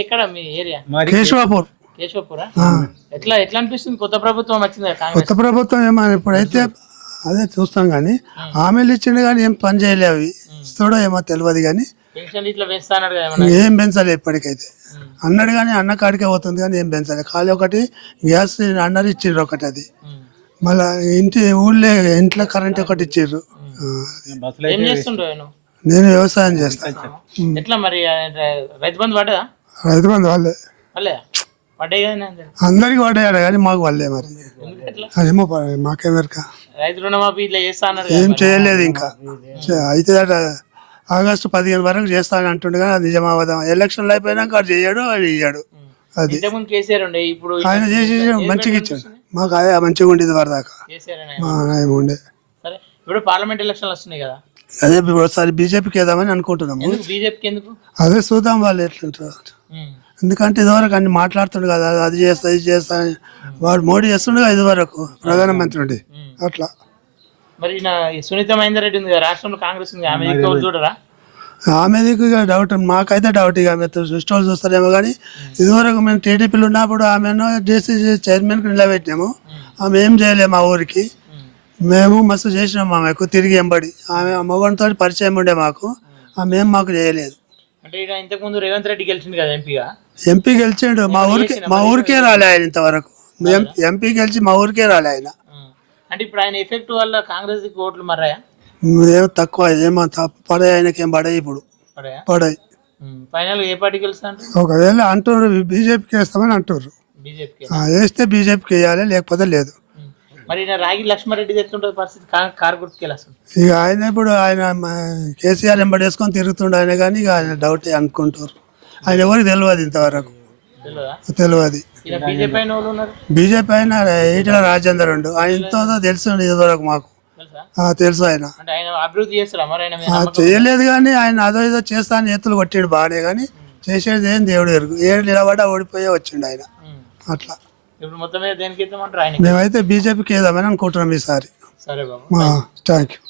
ఎక్కడ మీ ఏరియా? కేశవాపూర్. కేశవపురా? ఎట్లా ఎట్లా అనిపిస్తుంది కొత్త ప్రభుత్వం వచ్చింది కదా కొత్త కాంగ్రెస్? ప్రభుత్వం ఏమో ఇప్పుడైతే అదే చూస్తాం కానీ హామీలు ఇచ్చిండు కానీ ఏం పని చేయలే అవి ఇస్తాడో ఏమో తెలియదు కానీ పెన్షన్ ఇట్లా పెంచుతా అన్నాడు కదా ఏమన్నా? ఏం పెంచాలి ఇప్పటికైతే అన్నాడు కానీ అన్న కాడికే పోతుంది కానీ ఏం పెంచాలి. ఖాళీ ఒకటి గ్యాస్ అన్నారు ఇచ్చిండ్రు ఒకటి అది మళ్ళా ఇంట్లో కరెంట్ ఒకటి ఇచ్చిర్రు. ఏం చేస్తుండ్రు ఆయన? నేను వ్యవసాయం చేస్తాను. ఎట్లా మరి రైతు బంధు పడ్డదా? రైతు బంధు వాళ్ళే వాళ్ళే పడ్డాయి కదా? అందరికి పడ్డాడు కానీ మాకు వాళ్ళే మరి ఎట్లా అదేమో మాకేమెరక రైతు రుణమాఫీ ఇట్లా చేస్తా అన్నారు ఏం కదా? చేయలేదు ఇంకా అయితే ఆగస్టు 15 వరకు చేస్తాను అంటుండే కానీ అది నిజమావదాం. ఎలక్షన్లు అయిపోయినాక అది చేయడు అది ఇయ్యాడు. అది ఇంతకుముందు కేసీఆర్ ఉండే, ఇప్పుడు ఆయన చేసి మంచిగా ఇచ్చాడు మాకు. అదే మంచిగా ఉండేది వరదాకా కేసీఆర్ ఉండే. సరే ఇప్పుడు పార్లమెంట్ ఎలక్షన్లు వస్తున్నాయి కదా, అదే ఒకసారి బీజేపీకి వేద్దామని అనుకుంటున్నాము. ఎందుకు బీజేపీకి ఎందుకు? అదే చూద్దాం వాళ్ళు ఎట్లుంటారు. ఎందుకంటే ఇదివరకు అన్ని మాట్లాడుతుండే కదా అది చేస్తా ఇది చేస్తా అని. వాడు మోడీ చేస్తుండే కదా ఇదివరకు ప్రధానమంత్రి ఉండి అట్లా. మరి సునీత మహేందర్ రెడ్డి ఉంది కదా రాష్ట్రంలో, కాంగ్రెస్ ఉంది, ఆమె ఎక్కువ చూడరా? ఆమెది డౌట్, మాకైతే డౌట్. ఇక ఆమె సృష్టి చూస్తారేమో కానీ ఇదివరకు మేము టీడీపీలు ఉన్నప్పుడు ఆమెను జేసీ చైర్మన్కి నిలబెట్టినాము. ఆమె ఏం చేయలేము మా ఊరికి. మేము మస్తు చేసినాం ఆమెకు తిరిగి ఎంబడి. ఆమె మగవాడితో పరిచయం ఉండే మాకు, ఆమె ఏం మాకు చేయలేదు. అంటే ఇక ఇంతకుముందు రేవంత్ రెడ్డి గెలిచింది కదా ఎంపీగా? ఎంపీ గెలిచిండు, మా ఊరికే రాలే ఆయన ఇంతవరకు. ఎంపీ గెలిచి మా ఊరికే రాలే ఆయన. అంటే ఇప్పుడు ఆయన ఎఫెక్ట్ వల్ల కాంగ్రెస్ ఓట్లు మర్రాయా? ఏం తక్కువ ఏమో పడాయి, ఆయనకి ఏం పడాయి ఇప్పుడు పడాయి. ఫైనల్ ఏ పార్టీ గెలుస్తా అంటే? ఒకవేళ అంటున్నారు బీజేపీకి వేస్తామని అంటున్నారు. బీజేపీకి వేస్తే బీజేపీకి వేయాలి, లేకపోతే లేదు. మరి రాగి లక్ష్మారెడ్డి ఎట్లుంటుంది పరిస్థితి? కారు గుర్తుకెళ్ళాల్సింది. ఇక ఆయన ఇప్పుడు కేసీఆర్ ఎంబడి వేసుకొని తిరుగుతుండే ఆయన, కానీ ఇక ఆయన డౌట్ అనుకుంటారు. ఆయన ఎవరికి తెలియదు ఇంతవరకు, తెలియదు. బీజేపీ అయినా ఈటల రాజేందర్ ఉండు, ఆయనతో తెలుసు ఇదివరకు మాకు తెలుసు. ఆయన చేయలేదు కానీ ఆయన అదో ఏదో చేస్తా అని ఎత్తులు కొట్టాడు బాగానే, కానీ చేసేది ఏం దేవుడు ఎరుగు. ఏడు నిలబడి ఓడిపోయే వచ్చిండు ఆయన అట్లా. మేమైతే బీజేపీకి వేద్దామని అనుకుంటున్నాం ఈసారి. సరే బాబు, థ్యాంక్ యూ.